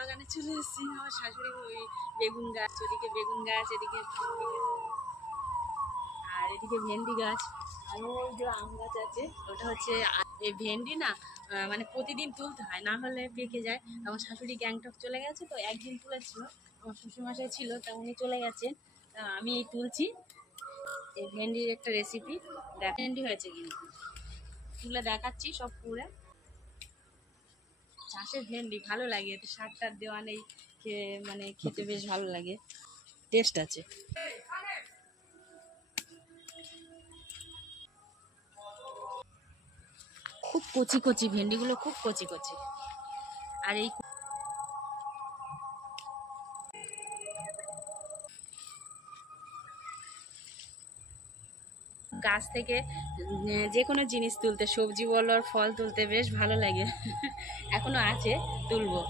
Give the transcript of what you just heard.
বাগানে চলে এসেছি। আমার শাশুড়ি ওই বেগুন গাছ, ওদিকে বেগুন গাছ, এদিকে আর এদিকে ভেন্ডি গাছ, আর ওই যে আম গাছ আছে, ওটা হচ্ছে এই ভেন্ডি না মানে প্রতিদিন তুলতে হয়, না হলে পেকে যায়। আমার শাশুড়ি গ্যাংটক চলে গেছে, তো একদিন তুলেছিল, আমার শ্বশুরমশাই ছিল, তা উনি চলে গেছেন, তা আমি তুলছি। এই ভেন্ডির একটা রেসিপি দেখ, ভেন্ডি হয়েছে কিন্তু তুলে দেখাচ্ছি সব পুরে। চাষের ভেন্ডি ভালো লাগে, এতে শাক টাক দেওয়া নেই, মানে খেতে বেশ ভালো লাগে, টেস্ট আছে। খুব কচি কচি ভেন্ডিগুলো, খুব কচি কচি। আর এই গাছ থেকে যে কোনো জিনিস তুলতে, সবজি বলো আর ফল তুলতে বেশ ভালো লাগে। এখনো আছে, তুলবো।